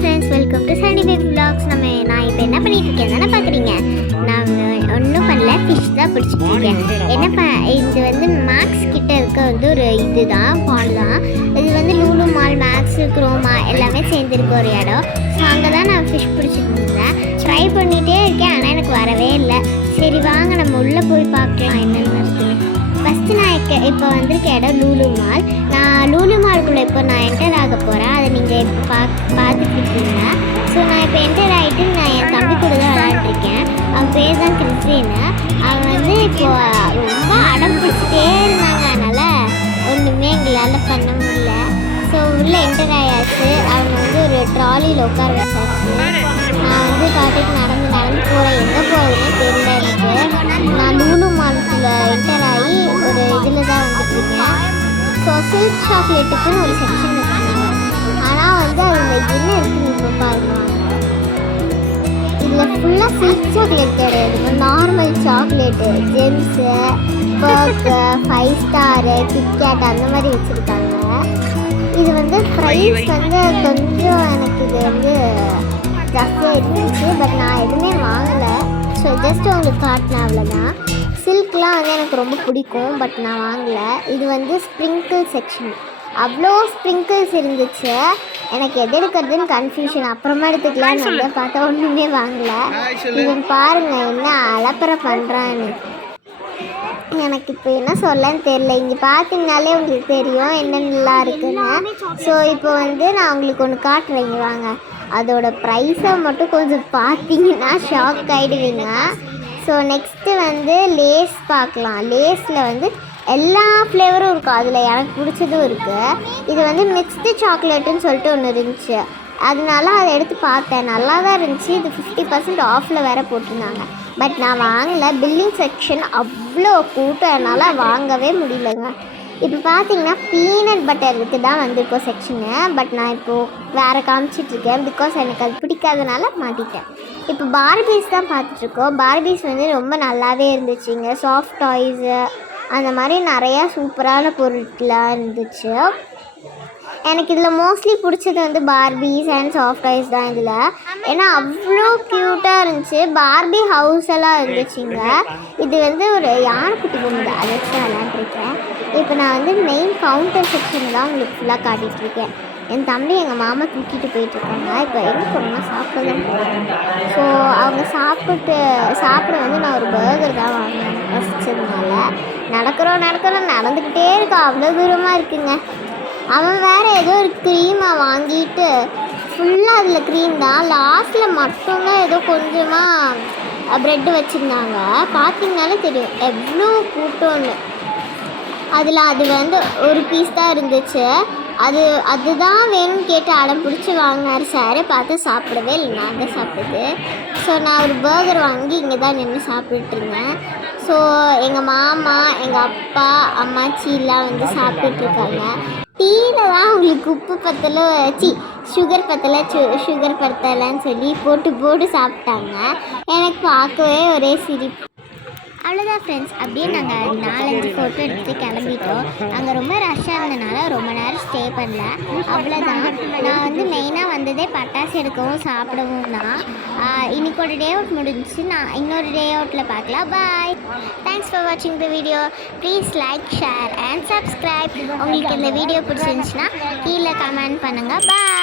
Friends, welcome to Sunday baby vlogs. நான் இப்போ என்ன பண்ணிட்டு இருக்கேன் தானே பார்க்குறீங்க. நான் ஒன்றும் பண்ணல, ஃபிஷ் தான் பிடிச்சிட்டு இருக்கேன். இது வந்து மேக்ஸ் கிட்ட இருக்க வந்து ஒரு இதுதான் பால் தான். இது வந்து லூலு மால், மேக்ஸு, குரோமா எல்லாமே சேர்ந்துருக்க ஒரு இடம். ஸோ அங்கே தான் நான் ஃபிஷ் பிடிச்சிட்டு இருந்தேன். ட்ரை பண்ணிகிட்டே இருக்கேன், ஆனால் எனக்கு வரவே இல்லை. சரி வாங்க நம்ம உள்ளே போய் பார்க்கலாம் என்னென்னு இருக்குன்னு. ஃபஸ்ட்டு நான் இப்போ வந்திருக்க இடம் லூலு மால். நான் லூலு மால்குள்ளே இப்போ நான் என்டர் ஆக போகிறேன். அதை நீங்கள் இப்போ பார்த்துட்டு இருக்கீங்க. ஸோ நான் இப்போ என்டர் ஆகிட்டு நான் என் தம்பி கூட தான் விளையாண்டுருக்கேன். அவன் பேர் தான் கிறிஸ்டின்னு. அவன் வந்து இப்போ ரொம்ப அடம் பிடிச்சிட்டே இருந்தாங்க, அதனால் ஒன்றுமே எங்களால் பண்ண முடியல. ஸோ உள்ளே என்டர் ஆயாச்சு. அவங்க வந்து ஒரு ட்ராலியில் உட்கார வச்சாச்சு. நான் வந்து பாட்டுக்கு நடந்து போகிறேன். எங்கே போகிறதுன்னு தெரியல எனக்கு. நான் லூலு மாலுக்குள்ளே என்டர் ஆகி ஒரு இதில் தான் வந்துட்டுருக்கேன். ஸோ சில்க் சாக்லேட்டுக்குன்னு ஒரு செக்ஷன் வச்சுருந்தாங்க. ஆனால் வந்து அதில் என்ன இருக்குன்னு இப்போ பாருங்கள். இதில் ஃபுல்லாக சில்க் சாக்லேட் கிடையாது, normal chocolate, Gems, Perk, 5 star, KitKat அந்த மாதிரி வச்சுருக்காங்க. இது வந்து ப்ரைஸ் வந்து கொஞ்சம் எனக்கு இது வந்து ஜாஸ்தியாக இருந்துச்சு. பட் நான் எதுவுமே வாங்கலை. ஸோ ஜஸ்ட் உங்களுக்கு காட்டினேன், அவ்வளோதான். சில்க்லாம் வந்து எனக்கு ரொம்ப பிடிக்கும், பட் நான் வாங்கலை. இது வந்து ஸ்ப்ரிங்கிள் செக்ஷன். அவ்வளோ ஸ்ப்ரிங்கிள்ஸ் இருந்துச்சு. எனக்கு எது எடுக்கிறதுன்னு கன்ஃபியூஷன். அப்புறமா எடுத்துக்கலான்னு வந்து பார்த்தா ஒன்றுமே வாங்கலை. இவன் பாருங்கள் என்ன அலப்பறை பண்ணுறான்னு. எனக்கு இப்போ என்ன சொல்லன்னு தெரியல. இங்கே பார்த்தீங்கனாலே உங்களுக்கு தெரியும் என்னென்னலாம் இருக்குன்னு. ஸோ இப்போ வந்து நான் உங்களுக்கு ஒன்று காட்டுறேங்க வாங்க. அதோட ப்ரைஸை மட்டும் கொஞ்சம் பார்த்தீங்கன்னா ஷாக் ஆகிடுவீங்க. ஸோ நெக்ஸ்ட்டு வந்து லேஸ் பார்க்கலாம். லேஸில் வந்து எல்லா ஃப்ளேவரும் இருக்கும். அதில் எனக்கு பிடிச்சதும் இருக்குது. இது வந்து மிக்ஸ்டு சாக்லேட்டுன்னு சொல்லிட்டு ஒன்று இருந்துச்சு, அதனால அதை எடுத்து பார்த்தேன். நல்லா தான் இருந்துச்சு. இது 50% ஆஃபில் வேறு போட்டிருந்தாங்க. பட் நான் வாங்கலை. பில்லிங் செக்ஷன் அவ்வளோ கூட்டம், என்னால் வாங்கவே முடியலங்க. இப்போ பார்த்தீங்கன்னா பீனட் பட்டருக்கு தான் வந்திருக்கோம் செக்ஷனு. பட் நான் இப்போது வேறு காமிச்சிட்ருக்கேன், பிகாஸ் எனக்கு அது பிடிக்காதனால மாட்டிட்டேன். இப்போ பார்பீஸ் தான் பார்த்துட்ருக்கோம். பார்பீஸ் வந்து ரொம்ப நல்லாவே இருந்துச்சுங்க. சாஃப்ட் டாய்ஸு அந்த மாதிரி நிறையா சூப்பரான பொருட்களாக இருந்துச்சு. எனக்கு இதில் மோஸ்ட்லி பிடிச்சது வந்து பார்பீஸ் அண்ட் சாஃப்ட் டாய்ஸ் தான் இதில். ஏன்னா அவ்வளோ க்யூட்டாக இருந்துச்சு. பார்பி ஹவுஸ் எல்லாம் இருந்துச்சுங்க. இது வந்து ஒரு யானைக்குட்டி பொண்ணு, அதை வச்சு விளையாண்டுருக்கேன். இப்போ நான் வந்து மெயின் கவுண்டர் செக்ஷன் தான் உங்களுக்கு ஃபுல்லாக காட்டிகிட்ருக்கேன். என் தம்பி எங்கள் மாமா தூக்கிட்டு போயிட்டுருக்காங்க. இப்போ எங்கே போகணும்னா சாப்பிட தான் போகிறேன். ஸோ அவங்க சாப்பிட வந்து நான் ஒரு பர்கர் தான் வாங்கினேன் வசிச்சதுனால. நடந்துக்கிட்டே இருக்கா, அவ்வளோ தூரமாக இருக்குங்க. அவன் வேறு ஏதோ ஒரு க்ரீமை வாங்கிட்டு ஃபுல்லாக அதில் க்ரீம் தான், லாஸ்ட்டில் மட்டும்தான் ஏதோ கொஞ்சமாக ப்ரெட்டு வச்சுருந்தாங்க. பார்த்தீங்கனாலே தெரியும் எவ்வளோ கூட்டம்னு. அதில் அது வந்து ஒரு பீஸ் தான் இருந்துச்சு. அதுதான் வேணும்னு கேட்டு அடம் பிடிச்சி வாங்கினார் சார். பார்த்து சாப்பிடவே இல்லை, நான் தான் சாப்பிடுது. ஸோ நான் ஒரு பர்கர் வாங்கி இங்கே தான் நின்று சாப்பிட்டுருந்தேன். ஸோ எங்கள் மாமா, எங்கள் அப்பா, அம்மாச்சிலாம் வந்து சாப்பிட்டுட்ருக்காங்க. டீயில் தான் உங்களுக்கு உப்பு பத்தலை சுகர் பத்தலைன்னு சொல்லி போட்டு சாப்பிட்டாங்க. எனக்கு பார்க்கவே ஒரே சிரிப்பு. அவ்வளோதான் ஃப்ரெண்ட்ஸ். அப்படியே நாங்கள் 4-5 ஃபோட்டோ எடுத்துகிட்டு கிளம்பிட்டோம். அங்கே ரொம்ப ரஷ்ஷாக இருந்தனால ரொம்ப நேரம் ஸ்டே பண்ணல, அவ்வளோதான். நான் வந்து மெயினாக வந்ததே பட்டாசு எடுக்கவும் சாப்பிடவும் தான். இன்றைக்கோட டே அவுட் முடிஞ்சிச்சு. நான் இன்னொரு டே அவுட்டில் பார்க்கலாம். பாய். தேங்க்ஸ் ஃபார் வாட்சிங் the video. Please like, share and subscribe. உங்களுக்கு இந்த வீடியோ பிடிச்சிருந்துச்சுன்னா கீழே கமெண்ட் பண்ணுங்கள். பாய்.